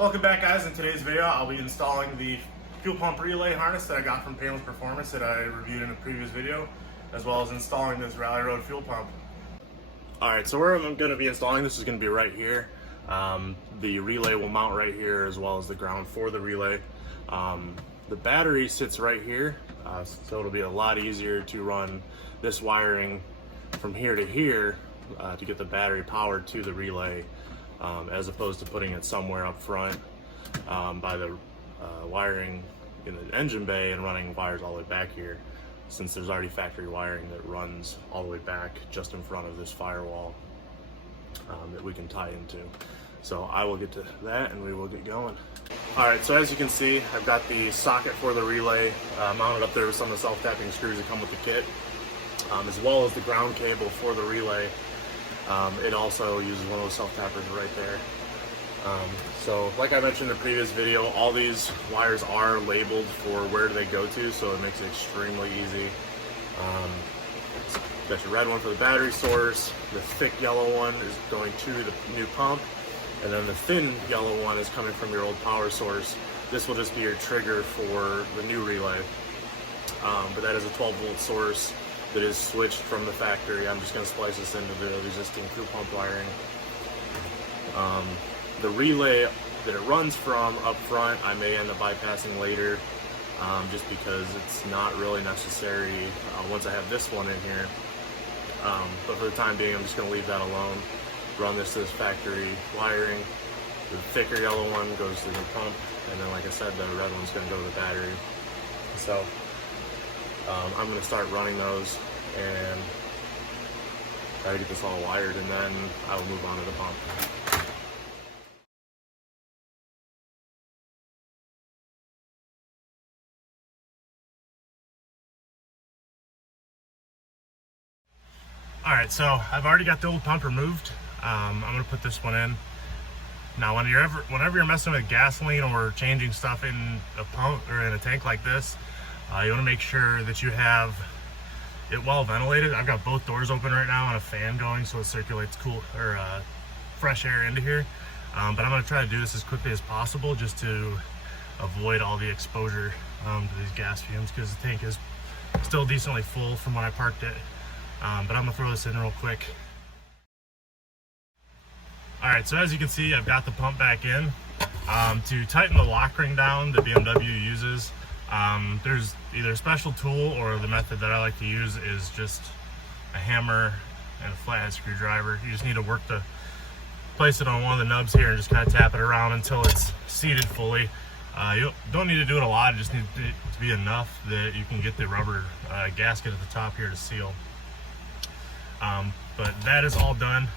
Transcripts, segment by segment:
Welcome back, guys. In today's video I'll be installing the fuel pump relay harness that I got from Painless Performance that I reviewed in a previous video, as well as installing this RallyRoad fuel pump. Alright, so where I'm going to be installing this is going to be right here. The relay will mount right here, as well as the ground for the relay. The battery sits right here, so it'll be a lot easier to run this wiring from here to here to get the battery powered to the relay, as opposed to putting it somewhere up front by the wiring in the engine bay and running wires all the way back here, since there's already factory wiring that runs all the way back just in front of this firewall that we can tie into. So I will get to that and we will get going. Alright, so as you can see, I've got the socket for the relay mounted up there with some of the self-tapping screws that come with the kit, as well as the ground cable for the relay. It also uses one of those self-tappers right there. So like I mentioned in the previous video, all these wires are labeled for where they go to, so it makes it extremely easy. Got your red one for the battery source, the thick yellow one is going to the new pump, and then the thin yellow one is coming from your old power source. This will just be your trigger for the new relay. But that is a 12-volt source that is switched from the factory. I'm just going to splice this into the existing fuel pump wiring. The relay that it runs from up front, I may end up bypassing later, just because it's not really necessary once I have this one in here. But for the time being, I'm just going to leave that alone. Run this as factory wiring. The thicker yellow one goes to the new pump, and then like I said, the red one's going to go to the battery. So I'm going to start running those and try to get this all wired, and then I will move on to the pump. Alright, so I've already got the old pump removed. I'm going to put this one in. Now whenever you're messing with gasoline or changing stuff in a pump or in a tank like this, you want to make sure that you have it well ventilated. I've got both doors open right now and a fan going, so it circulates cool or fresh air into here. But I'm going to try to do this as quickly as possible, just to avoid all the exposure to these gas fumes, because the tank is still decently full from when I parked it. But I'm going to throw this in real quick. Alright, so as you can see, I've got the pump back in. To tighten the lock ring down that BMW uses, there's either a special tool, or the method that I like to use is just a hammer and a flathead screwdriver. You just need to place it on one of the nubs here and just kind of tap it around until it's seated fully. You don't need to do it a lot, it just needs to be enough that you can get the rubber gasket at the top here to seal. But that is all done.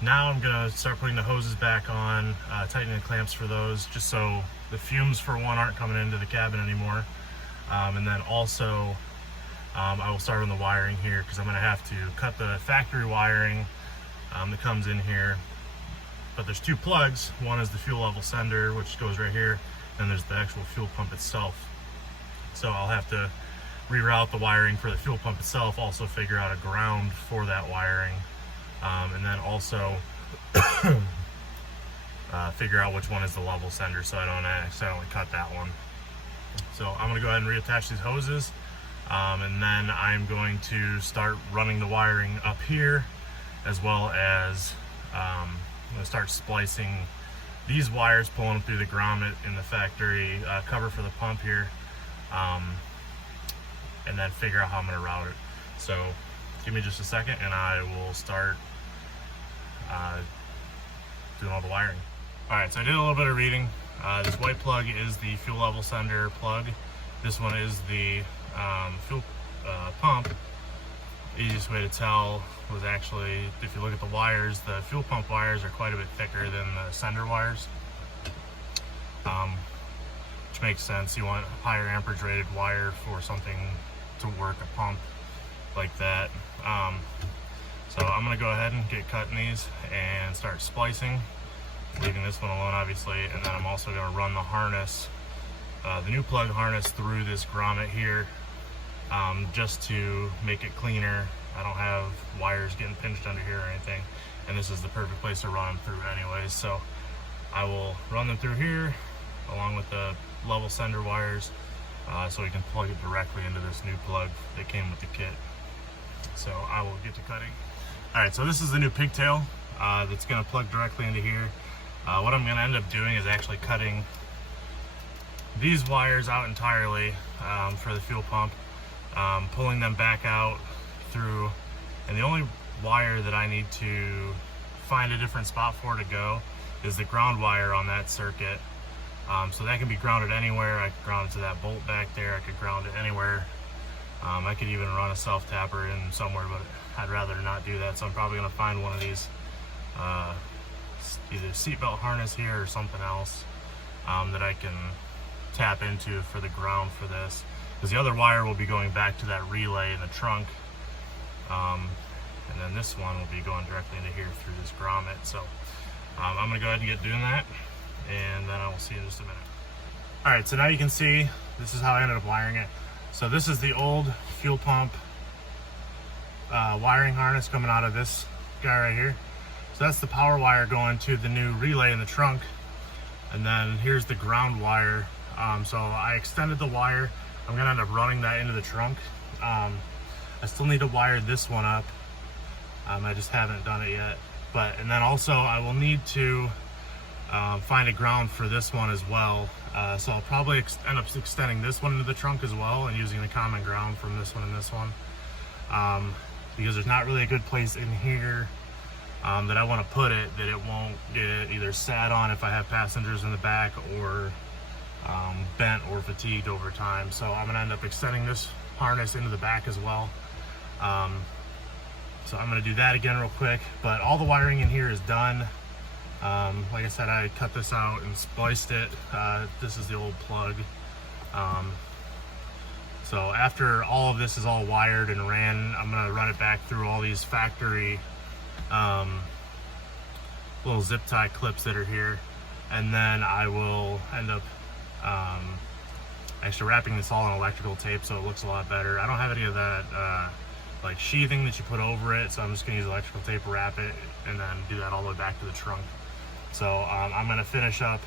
Now I'm gonna start putting the hoses back on, tightening the clamps for those, just so the fumes for one aren't coming into the cabin anymore. And then also I will start on the wiring here, because I'm gonna have to cut the factory wiring that comes in here. But there's two plugs. One is the fuel level sender, which goes right here, and there's the actual fuel pump itself. So I'll have to reroute the wiring for the fuel pump itself, also figure out a ground for that wiring, and then also figure out which one is the level sender, so I don't accidentally cut that one. So I'm going to go ahead and reattach these hoses, and then I'm going to start running the wiring up here, as well as I'm going to start splicing these wires, pulling them through the grommet in the factory cover for the pump here, and then figure out how I'm going to route it. So give me just a second and I will start doing all the wiring. Alright, so I did a little bit of reading. This white plug is the fuel level sender plug. This one is the fuel pump. The easiest way to tell was actually, if you look at the wires, the fuel pump wires are quite a bit thicker than the sender wires. Which makes sense. You want higher amperage rated wire for something to work a pump like that. So I'm going to go ahead and get cutting these and start splicing, leaving this one alone obviously, and then I'm also going to run the harness, the new plug harness, through this grommet here, just to make it cleaner. I don't have wires getting pinched under here or anything, and this is the perfect place to run them through anyways. So I will run them through here along with the level sender wires, so we can plug it directly into this new plug that came with the kit. So I will get to cutting. All right, so this is the new pigtail that's going to plug directly into here. What I'm going to end up doing is actually cutting these wires out entirely for the fuel pump, pulling them back out through, and the only wire that I need to find a different spot for to go is the ground wire on that circuit. So that can be grounded anywhere. I could ground it to that bolt back there. I could ground it anywhere. I could even run a self-tapper in somewhere, but I'd rather not do that. So I'm probably going to find one of these, either seatbelt harness here or something else that I can tap into for the ground for this. Because the other wire will be going back to that relay in the trunk. And then this one will be going directly into here through this grommet. So I'm going to go ahead and get doing that, and then I will see you in just a minute. All right, so now you can see this is how I ended up wiring it. So this is the old fuel pump wiring harness coming out of this guy right here. So that's the power wire going to the new relay in the trunk. And then here's the ground wire. So I extended the wire. I'm gonna end up running that into the trunk. I still need to wire this one up. I just haven't done it yet. And then also I will need to find a ground for this one as well. So I'll probably end up extending this one into the trunk as well and using the common ground from this one and this one. Because there's not really a good place in here that I want to put it that it won't get either sat on if I have passengers in the back, or bent or fatigued over time. So I'm going to end up extending this harness into the back as well. So I'm going to do that again real quick, but all the wiring in here is done. Like I said, I cut this out and spliced it. This is the old plug. So after all of this is all wired and ran, I'm going to run it back through all these factory little zip tie clips that are here, and then I will end up actually wrapping this all in electrical tape so it looks a lot better. I don't have any of that like sheathing that you put over it, so I'm just going to use electrical tape, wrap it, and then do that all the way back to the trunk. So I'm going to finish up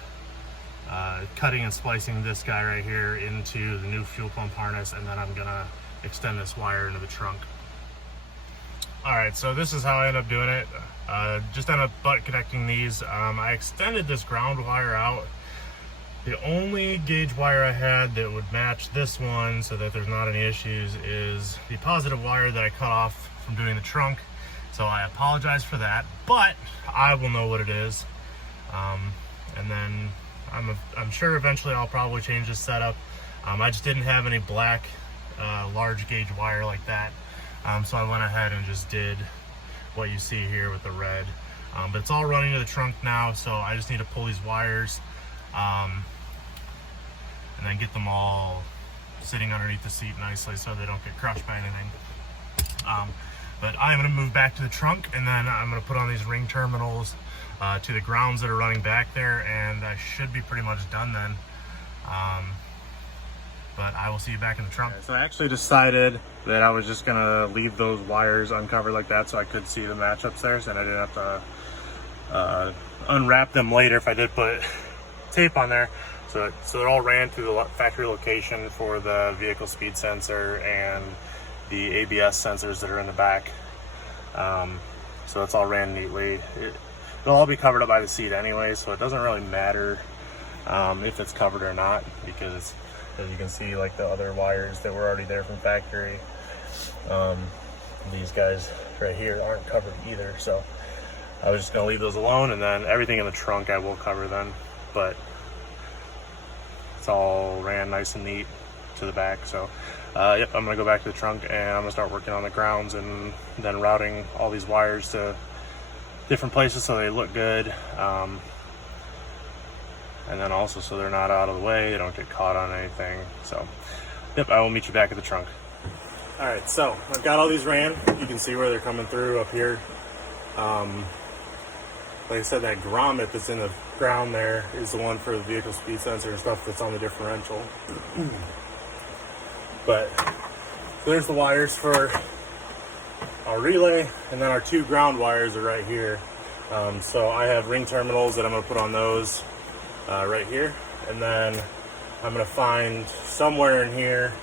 cutting and splicing this guy right here into the new fuel pump harness, and then I'm going to extend this wire into the trunk. Alright, so this is how I end up doing it. Just end up butt connecting these. I extended this ground wire out. The only gauge wire I had that would match this one so that there's not any issues is the positive wire that I cut off from doing the trunk. So I apologize for that, but I will know what it is. And then I'm sure eventually I'll probably change this setup. I just didn't have any black large gauge wire like that. So I went ahead and just did what you see here with the red. But it's all running to the trunk now, so I just need to pull these wires and then get them all sitting underneath the seat nicely so they don't get crushed by anything. But I'm going to move back to the trunk, and then I'm going to put on these ring terminals to the grounds that are running back there, and I should be pretty much done then. But I will see you back in the trunk. So I actually decided that I was just going to leave those wires uncovered like that so I could see the matchups there, so I didn't have to unwrap them later if I did put tape on there. So it all ran through the factory location for the vehicle speed sensor and the ABS sensors that are in the back. So it's all ran neatly. It'll all be covered up by the seat anyway, so it doesn't really matter if it's covered or not, because as you can see, like the other wires that were already there from factory, these guys right here aren't covered either. So I was just gonna leave those alone, and then everything in the trunk I will cover then, but it's all ran nice and neat to the back. So yep, I'm gonna go back to the trunk and I'm gonna start working on the grounds and then routing all these wires to different places so they look good, and then also so they're not out of the way, they don't get caught on anything. So yep, I will meet you back at the trunk. All right, so I've got all these ran. You can see where they're coming through up here. Like I said, that grommet that's in the ground there is the one for the vehicle speed sensor and stuff that's on the differential. But so there's the wires for our relay, and then our two ground wires are right here. So I have ring terminals that I'm going to put on those right here, and then I'm going to find somewhere in here.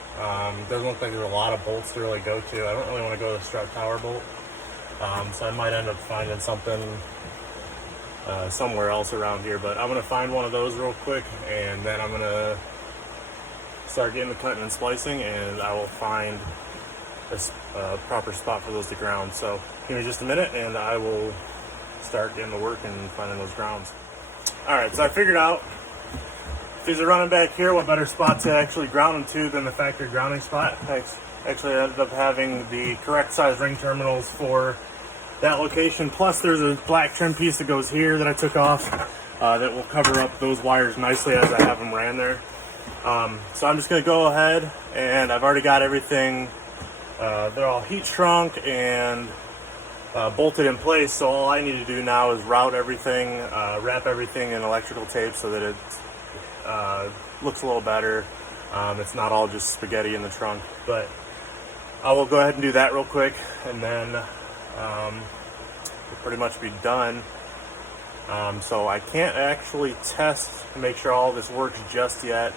Doesn't look like there's a lot of bolts to really go to. I don't really want to go to the strut power bolt, so I might end up finding something somewhere else around here, but I'm going to find one of those real quick, and then I'm going to start getting the cutting and splicing, and I will find a proper spot for those to ground. So give me just a minute and I will start getting to work and finding those grounds. Alright, so I figured out if these are running back here, what better spot to actually ground them to than the factory grounding spot. Actually, I ended up having the correct size ring terminals for that location, plus there's a black trim piece that goes here that I took off that will cover up those wires nicely as I have them ran there. So I'm just going to go ahead, and I've already got everything, they're all heat shrunk and bolted in place, so all I need to do now is route everything, wrap everything in electrical tape so that it looks a little better. It's not all just spaghetti in the trunk, but I will go ahead and do that real quick, and then we'll pretty much be done. So I can't actually test to make sure all this works just yet.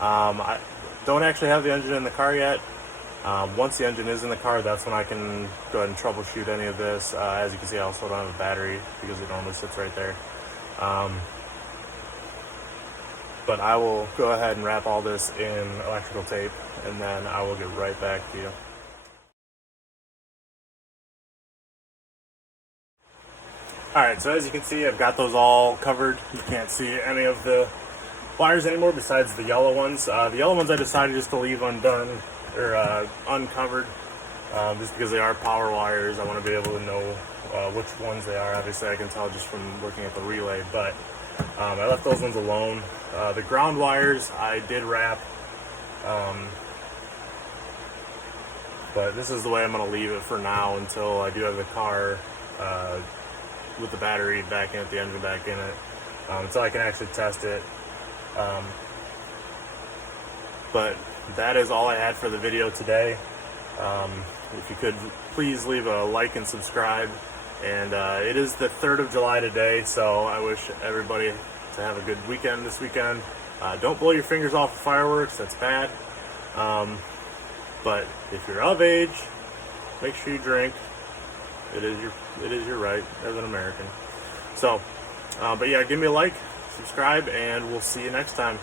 I don't actually have the engine in the car yet. Once the engine is in the car, that's when I can go ahead and troubleshoot any of this. As you can see, I also don't have a battery because it normally sits right there. But I will go ahead and wrap all this in electrical tape, and then I will get right back to you. Alright, so as you can see, I've got those all covered. You can't see any of the wires anymore besides the yellow ones. The yellow ones I decided just to leave undone, or uncovered, just because they are power wires. I want to be able to know which ones they are. Obviously I can tell just from looking at the relay, but I left those ones alone. The ground wires I did wrap, but this is the way I'm going to leave it for now until I do have the car with the battery back in it, the engine back in it, until I can actually test it. But that is all I had for the video today. If you could please leave a like and subscribe. And it is the 3rd of July today, so I wish everybody to have a good weekend this weekend. Don't blow your fingers off the fireworks, that's bad. But if you're of age, make sure you drink. It is your right as an American. So, but yeah, give me a like, subscribe, and we'll see you next time.